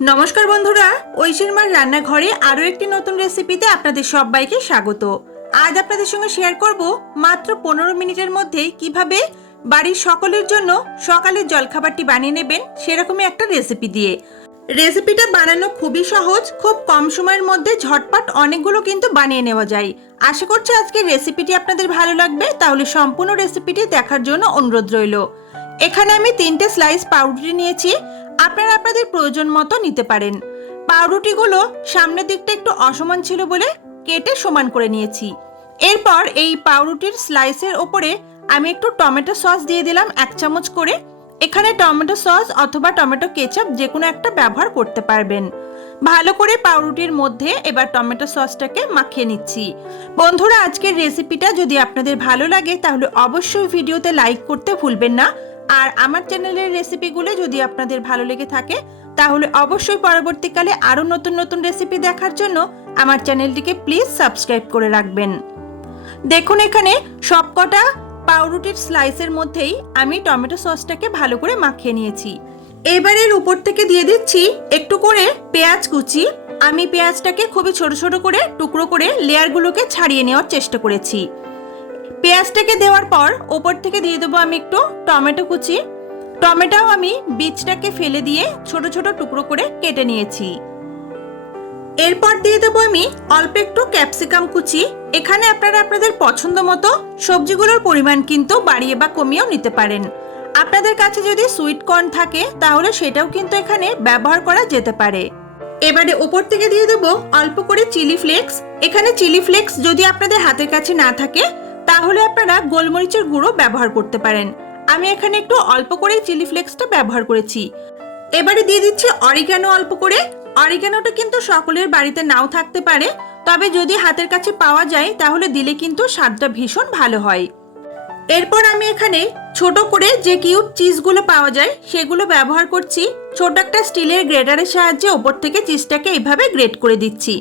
নমস্কার বন্ধুরা, ঐশীর মার রান্নাঘরে আরও একটি নতুন রেসিপিতে আপনাদের সবাইকে স্বাগত। আজ আপনাদের সঙ্গে শেয়ার করব মাত্র পনেরো মিনিটের মধ্যে কীভাবে বাড়ির সকলের জন্য সকালের জলখাবারটি বানিয়ে নেবেন সেরকমই একটা রেসিপি দিয়ে। রেসিপিটা বানানো খুবই সহজ, খুব কম সময়ের মধ্যে ঝটপট অনেকগুলো কিন্তু বানিয়ে নেওয়া যায়। আশা করছি আজকের রেসিপিটি আপনাদের ভালো লাগবে, তাহলে সম্পূর্ণ রেসিপিটি দেখার জন্য অনুরোধ রইল। এখানে আমি তিনটে স্লাইস পাউরুটি নিয়েছি আপনারা আপনাদের প্রয়োজন মতো নিতে পারেন। পাউরুটিগুলো সামনের দিকটা একটু অসমান ছিল বলে কেটে সমান করে নিয়েছি। এরপর এই পাউরুটির স্লাইসের ওপরে আমি একটু টমেটো সস দিয়ে দিলাম এক চামচ করে। এখানে টমেটো সস অথবা টমেটো কেচাপ যে কোনো একটা ব্যবহার করতে পারবেন। ভালো করে পাউরুটির মধ্যে এবার টমেটো সসটাকে মাখিয়ে নিচ্ছি। বন্ধুরা, আজকের রেসিপিটা যদি আপনাদের ভালো লাগে, তাহলে অবশ্যই ভিডিওতে লাইক করতে ভুলবেন না। আর আমার চ্যানেলের রেসিপিগুলো যদি আপনাদের ভালো লেগে থাকে, তাহলে অবশ্যই পরবর্তীকালে আরও নতুন নতুন রেসিপি দেখার জন্য আমার চ্যানেলটিকে প্লিজ সাবস্ক্রাইব করে রাখবেন। দেখুন এখানে সবকটা পাউরুটির স্লাইসের মধ্যেই আমি টমেটো সসটাকে ভালো করে মাখিয়ে নিয়েছি। এবারের উপর থেকে দিয়ে দিচ্ছি একটু করে পেঁয়াজ কুচি। আমি পেঁয়াজটাকে খুবই ছোট ছোট করে টুকরো করে লেয়ারগুলোকে ছাড়িয়ে নেওয়ার চেষ্টা করেছি। পেঁয়াজটাকে দেওয়ার পর ওপর থেকে দিয়ে দেবো আমি একটু টমেটো কুচি। টমেটোও আমি বীজটাকে ফেলে দিয়ে ছোট ছোট টুকরো করে কেটে নিয়েছি। এরপর দিয়ে দেবো আমি অল্প একটু ক্যাপসিকাম কুচি। এখানে আপনারা আপনাদের পছন্দ মতো সবজিগুলোর পরিমাণ কিন্তু বাড়িয়ে বা কমিয়েও নিতে পারেন। আপনাদের কাছে যদি সুইট কর্ন থাকে, তাহলে সেটাও কিন্তু এখানে ব্যবহার করা যেতে পারে। এবারে ওপর থেকে দিয়ে দেবো অল্প করে চিলি ফ্লেক্স। এখানে চিলি ফ্লেক্স যদি আপনাদের হাতের কাছে না থাকে তাহলে আপনারা গোলমরিচের গুঁড়ো ব্যবহার করতে পারেন। আমি এখানে একটু অল্প করেই চিলি ফ্লেক্সটা ব্যবহার করেছি। এবারে দিয়ে দিচ্ছি অরিগানো অল্প করে। অরিগানোটা কিন্তু সকলের বাড়িতে নাও থাকতে পারে। তবে যদি হাতের কাছে পাওয়া যায়, তাহলে দিলে কিন্তু স্বাদটা ভীষণ ভালো হয়। এরপর আমি এখানে ছোট করে যে কিউট চিজগুলো পাওয়া যায়, সেগুলো ব্যবহার করছি। ছোট একটা স্টিলের গ্রেটারের সাহায্যে ওপর থেকে চিজটাকে এইভাবে গ্রেট করে দিচ্ছি।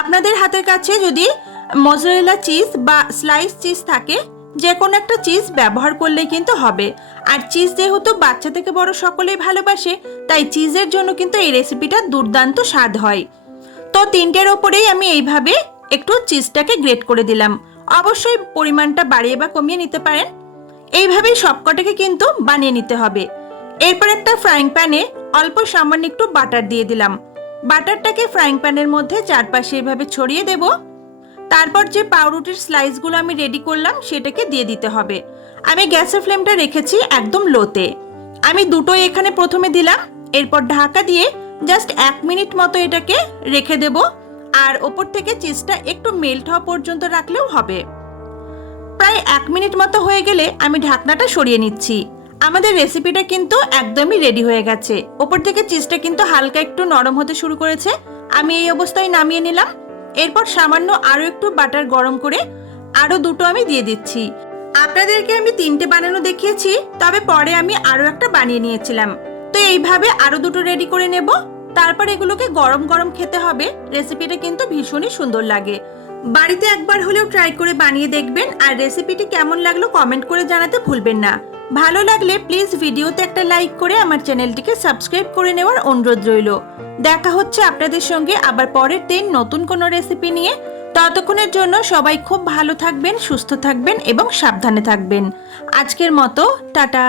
আপনাদের হাতের কাছে যদি মজরেলা চিজ বা স্লাইস চিজ থাকে যে কোনো একটা চিজ ব্যবহার করলে কিন্তু হবে। আর চিজ যেহেতু বাচ্চা থেকে বড় সকলেই ভালোবাসে, তাই চিজের জন্য কিন্তু এই রেসিপিটা দুর্দান্ত স্বাদ হয়। তো তিনটের ওপরেই আমি এইভাবে একটু চিজটাকে গ্রেট করে দিলাম। অবশ্যই পরিমাণটা বাড়িয়ে বা কমিয়ে নিতে পারেন। এইভাবেই সবকটাকে কিন্তু বানিয়ে নিতে হবে। এরপর একটা ফ্রাইং প্যানে অল্প সামান্য একটু বাটার দিয়ে দিলাম। বাটারটাকে ফ্রাইং প্যানের মধ্যে চারপাশে এভাবে ছড়িয়ে দেব। তারপর যে পাউরুটির স্লাইসগুলো আমি রেডি করলাম, সেটাকে দিয়ে দিতে হবে। আমি গ্যাসের ফ্লেমটা রেখেছি একদম লোতে আমি দুটোই এখানে প্রথমে দিলাম, এরপর ঢাকা দিয়ে জাস্ট এক মিনিট মতো এটাকে রেখে দেব, আর ওপর থেকে চিজটা একটু মেল্ট হওয়া পর্যন্ত রাখলেও হবে। প্রায় এক মিনিট মতো হয়ে গেলে আমি ঢাকনাটা সরিয়ে নিচ্ছি। আমাদের রেসিপিটা কিন্তু একদমই রেডি হয়ে গেছে। ওপর থেকে চিজটা কিন্তু হালকা একটু নরম হতে শুরু করেছে। আমি এই অবস্থায় নামিয়ে নিলাম। এরপর সামান্য আরও একটু বাটার গরম করে আরও দুটো আমি দিয়ে দিচ্ছি। আপনাদেরকে আমি তিনটে বানানো দেখিয়েছি, তবে পরে আমি আরও একটা বানিয়ে নিয়েছিলাম। তো এইভাবে আরও দুটো রেডি করে নেব। তারপর এগুলোকে গরম গরম খেতে হবে। রেসিপিটা কিন্তু ভীষণই সুন্দর লাগে। বাড়িতে একবার হলেও ট্রাই করে বানিয়ে দেখবেন। আর রেসিপিটি কেমন লাগল কমেন্ট করে জানাতে ভুলবেন না। ভালো লাগলে প্লিজ ভিডিওতে একটা লাইক করে আমার চ্যানেলটিকে সাবস্ক্রাইব করে নেওয়ার অনুরোধ রইল। দেখা হচ্ছে আপনাদের সঙ্গে আবার পরের দিন নতুন কোনো রেসিপি নিয়ে। ততক্ষণের জন্য সবাই খুব ভালো থাকবেন, সুস্থ থাকবেন এবং সাবধানে থাকবেন। আজকের মতো, টাটা।